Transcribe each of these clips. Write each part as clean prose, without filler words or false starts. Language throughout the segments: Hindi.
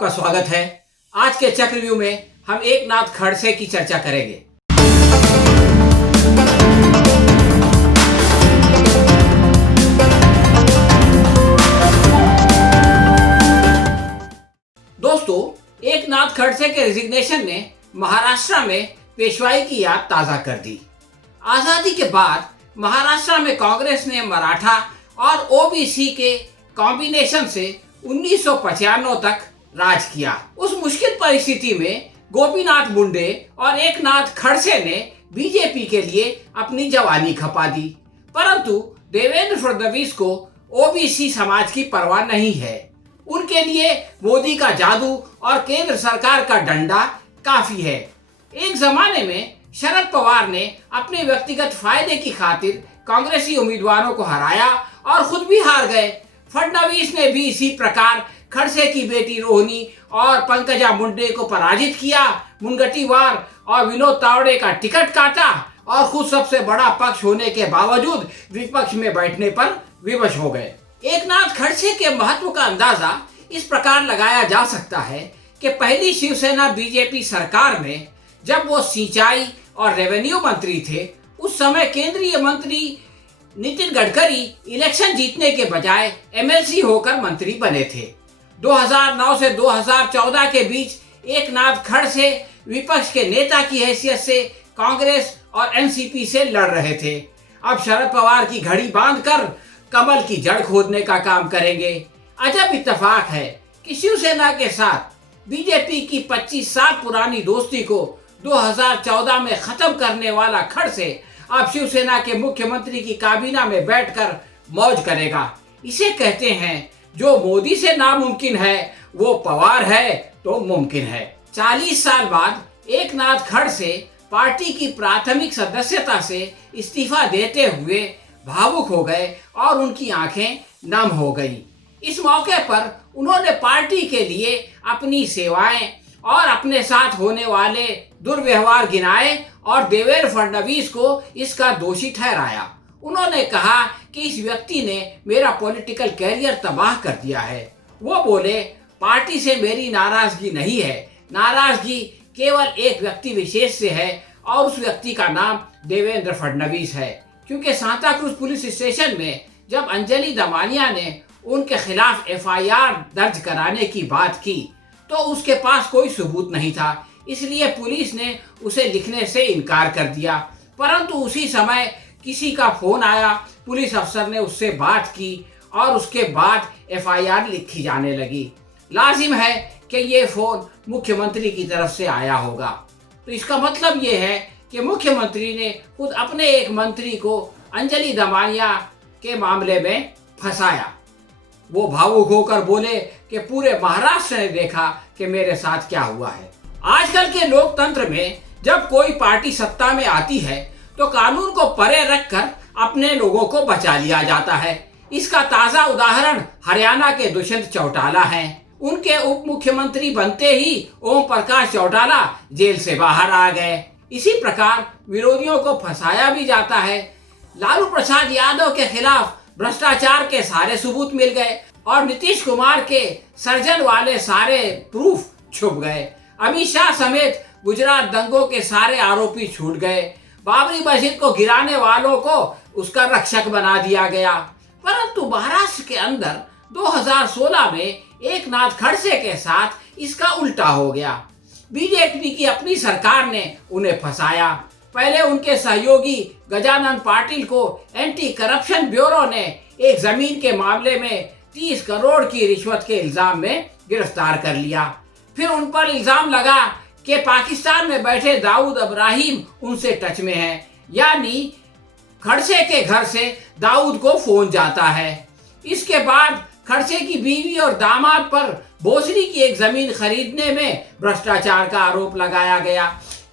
आपका स्वागत है। आज के चक्रव्यूह में हम एकनाथ खड़से की चर्चा करेंगे। दोस्तों, एकनाथ खड़से के रिजिग्नेशन ने महाराष्ट्र में पेशवाई की याद ताजा कर दी। आजादी के बाद महाराष्ट्र में कांग्रेस ने मराठा और ओबीसी के कॉम्बिनेशन से 1995 तक राज किया। उस मुश्किल परिस्थिति में गोपीनाथ मुंडे और एकनाथ खड़से ने बीजेपी के लिए अपनी जवानी खपा दी, परंतु देवेंद्र फडणवीस को ओबीसी समाज की परवाह नहीं है। उनके लिए मोदी का जादू और केंद्र सरकार का डंडा काफी है। एक जमाने में शरद पवार ने अपने व्यक्तिगत फायदे की खातिर कांग्रेसी उम्मीदवारों को हराया और खुद भी हार गए। फडणवीस ने भी इसी प्रकार खड़से की बेटी रोहिणी और पंकजा मुंडे को पराजित किया, मुनगंटीवार और विनोद तावड़े का टिकट काटा और खुद सबसे बड़ा पक्ष होने के बावजूद विपक्ष में बैठने पर विवश हो गए। एकनाथ खड़से के महत्व का अंदाजा इस प्रकार लगाया जा सकता है कि पहली शिवसेना बीजेपी सरकार में जब वो सिंचाई और रेवेन्यू मंत्री थे, उस समय केंद्रीय मंत्री नितिन गडकरी इलेक्शन जीतने के बजाय एमएलसी होकर मंत्री बने थे। 2009 से 2014 के बीच एकनाथ खड़से विपक्ष के नेता की हैसियत से कांग्रेस और एनसीपी से लड़ रहे थे। अब शरद पवार की घड़ी बांधकर कमल की जड़ खोदने का काम करेंगे। अजब इत्तेफाक है कि शिवसेना के साथ बीजेपी की 25 साल पुरानी दोस्ती को 2014 में खत्म करने वाला खड़से अब शिवसेना के मुख्यमंत्री की काबीना में बैठकर मौज करेगा। इसे कहते हैं जो मोदी से नामुमकिन है वो पवार है तो मुमकिन है। 40 साल बाद एकनाथ खड़से पार्टी की प्राथमिक सदस्यता से इस्तीफा देते हुए भावुक हो गए और उनकी आंखें नम हो गई। इस मौके पर उन्होंने पार्टी के लिए अपनी सेवाएं और अपने साथ होने वाले दुर्व्यवहार गिनाए और देवेंद्र फडणवीस को इसका दोषी ठहराया। उन्होंने कहा कि इस व्यक्ति ने मेरा पॉलिटिकल कैरियर तबाह कर दिया है। वो बोले, पार्टी से मेरी नाराजगी नहीं है, नाराजगी केवल एक व्यक्ति विशेष से है और उस व्यक्ति का नाम देवेंद्र फडणवीस है। क्योंकि सांताक्रूज पुलिस स्टेशन में जब अंजलि दमानिया ने उनके खिलाफ एफआईआर दर्ज कराने की बात की तो उसके पास कोई सबूत नहीं था, इसलिए पुलिस ने उसे लिखने से इनकार कर दिया। परंतु उसी समय किसी का फोन आया, पुलिस अफसर ने उससे बात की और उसके बाद एफआईआर लिखी जाने लगी। लाजिम है कि ये फोन मुख्यमंत्री की तरफ से आया होगा। तो इसका मतलब ये है कि मुख्यमंत्री ने खुद अपने एक मंत्री को अंजलि दमानिया के मामले में फंसाया। वो भावुक होकर बोले कि पूरे महाराष्ट्र ने देखा कि मेरे साथ क्या हुआ है। आजकल के लोकतंत्र में जब कोई पार्टी सत्ता में आती है तो कानून को परे रखकर अपने लोगों को बचा लिया जाता है। इसका ताजा उदाहरण हरियाणा के दुष्यंत चौटाला हैं। उनके उप मुख्यमंत्री बनते ही ओम प्रकाश चौटाला जेल से बाहर आ गए। इसी प्रकार विरोधियों को फंसाया भी जाता है। लालू प्रसाद यादव के खिलाफ भ्रष्टाचार के सारे सबूत मिल गए और नीतीश कुमार के सर्जन वाले सारे प्रूफ छुप गए। अमित शाह समेत गुजरात दंगों के सारे आरोपी छूट गए। बाबरी मस्जिद को गिराने वालों को उसका रक्षक बना दिया गया। परंतु महाराष्ट्र के अंदर 2016 में एकनाथ खड़से के साथ इसका उल्टा हो गया। बीजेपी की अपनी सरकार ने उन्हें फंसाया। पहले उनके सहयोगी गजानन पाटिल को एंटी करप्शन ब्यूरो ने एक जमीन के मामले में 30 करोड़ की रिश्वत के इल्जाम में गिरफ्तार कर लिया। फिर उन पर इल्जाम लगा कि पाकिस्तान में बैठे दाऊद इब्राहिम उनसे टच में है, यानी खड़से के घर से दाऊद को फोन जाता है। इसके बाद खड़से की बीवी और दामाद पर भोसरी की एक जमीन खरीदने में भ्रष्टाचार का आरोप लगाया गया।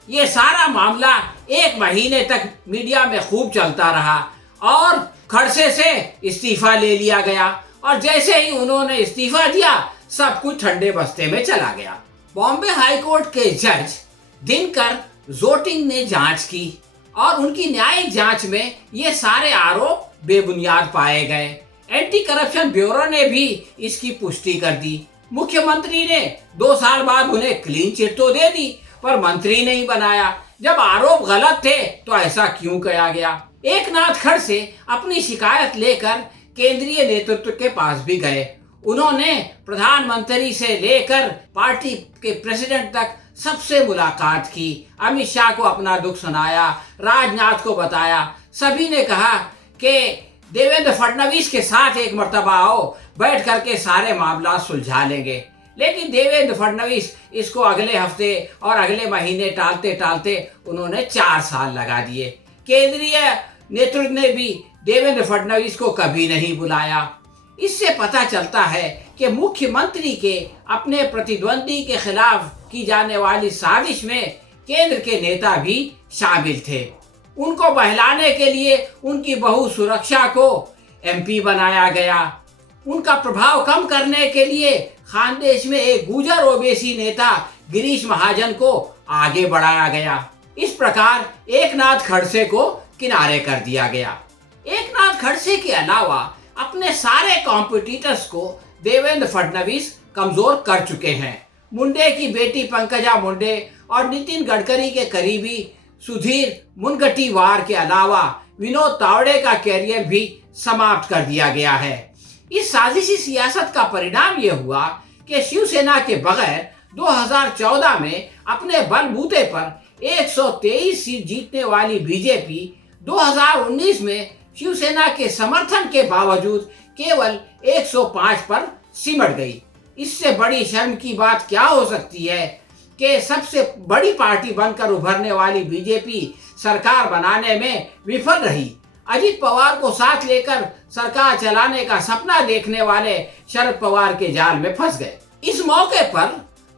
ये सारा मामला 1 महीने तक मीडिया में खूब चलता रहा और खड़से से इस्तीफा ले लिया गया और जैसे ही उन्होंने इस्तीफा दिया सब कुछ ठंडे बस्ते में चला गया। बॉम्बे हाई कोर्ट के जज दिनकर जोटिंग ने जांच की और उनकी न्यायिक जांच में ये सारे आरोप बेबुनियाद पाए गए। एंटी करप्शन ब्यूरो ने भी इसकी पुष्टि कर दी। मुख्यमंत्री ने 2 साल बाद उन्हें क्लीन चिट तो दे दी, पर मंत्री नहीं बनाया। जब आरोप गलत थे तो ऐसा क्यों किया गया? एकनाथ खड़से अपनी शिकायत लेकर केंद्रीय नेतृत्व के पास भी गए। उन्होंने प्रधानमंत्री से लेकर पार्टी के प्रेसिडेंट तक सबसे मुलाकात की। अमित शाह को अपना दुख सुनाया, राजनाथ को बताया। सभी ने कहा कि देवेंद्र फडणवीस के साथ एक मर्तबा आओ, बैठ करके सारे मामला सुलझा लेंगे। लेकिन देवेंद्र फडणवीस इसको अगले हफ्ते और अगले महीने टालते टालते उन्होंने 4 साल लगा दिए। केंद्रीय नेतृत्व ने भी देवेंद्र फडणवीस को कभी नहीं बुलाया। इससे पता चलता है कि मुख्यमंत्री के अपने प्रतिद्वंदी के खिलाफ की जाने वाली साजिश में केंद्र के नेता भी शामिल थे। उनको बहलाने के लिए उनकी बहू सुरक्षा को एमपी बनाया गया। उनका प्रभाव कम करने के लिए खानदेश में एक गुर्जर ओबीसी नेता गिरीश महाजन को आगे बढ़ाया गया। इस प्रकार एकनाथ खड़से को किनारे कर दिया गया। एकनाथ खड़से के अलावा अपने सारे कॉम्पिटिटर्स को देवेंद्र फडणवीस कमजोर कर चुके हैं। मुंडे की बेटी पंकजा मुंडे और नितिन गडकरी के करीबी सुधीर मुनगंटीवार के अलावा विनोद तावड़े का कैरियर भी समाप्त कर दिया गया है। इस साजिशी सियासत का परिणाम यह हुआ कि शिवसेना के बगैर 2014 में अपने बलबूते पर 123 सीट जीतने वाली बीजेपी 2019 में शिवसेना के समर्थन के बावजूद केवल 105 पर सिमट गई। इससे बड़ी शर्म की बात क्या हो सकती है कि सबसे बड़ी पार्टी बनकर उभरने वाली बीजेपी सरकार बनाने में विफल रही। अजित पवार को साथ लेकर सरकार चलाने का सपना देखने वाले शरद पवार के जाल में फंस गए। इस मौके पर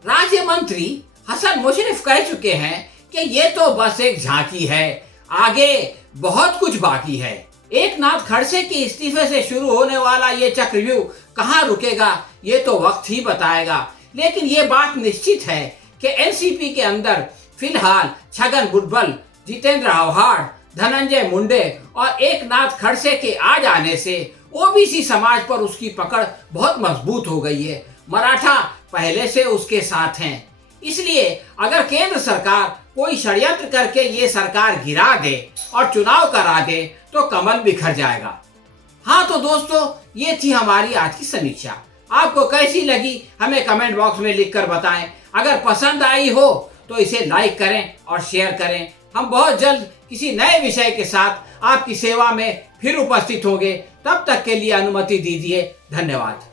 राज्य मंत्री हसन मुशर्रफ कह चुके हैं कि ये तो बस एक झांकी है, आगे बहुत कुछ बाकी है। एकनाथ खड़से के इस्तीफे से शुरू होने वाला ये चक्रव्यूह कहाँ रुकेगा ये तो वक्त ही बताएगा। लेकिन ये बात निश्चित है कि एनसीपी के अंदर फिलहाल छगन भुजबल, जितेंद्र आव्हाड, धनंजय मुंडे और एकनाथ खड़से के आ जाने से ओबीसी समाज पर उसकी पकड़ बहुत मजबूत हो गई है। मराठा पहले से उसके साथ हैं। इसलिए अगर केंद्र सरकार कोई षड्यंत्र करके ये सरकार गिरा दे और चुनाव करा दे तो कमल बिखर जाएगा। हाँ तो दोस्तों, ये थी हमारी आज की समीक्षा। आपको कैसी लगी हमें कमेंट बॉक्स में लिखकर बताएं। अगर पसंद आई हो तो इसे लाइक करें और शेयर करें। हम बहुत जल्द किसी नए विषय के साथ आपकी सेवा में फिर उपस्थित होंगे। तब तक के लिए अनुमति दीजिए। धन्यवाद।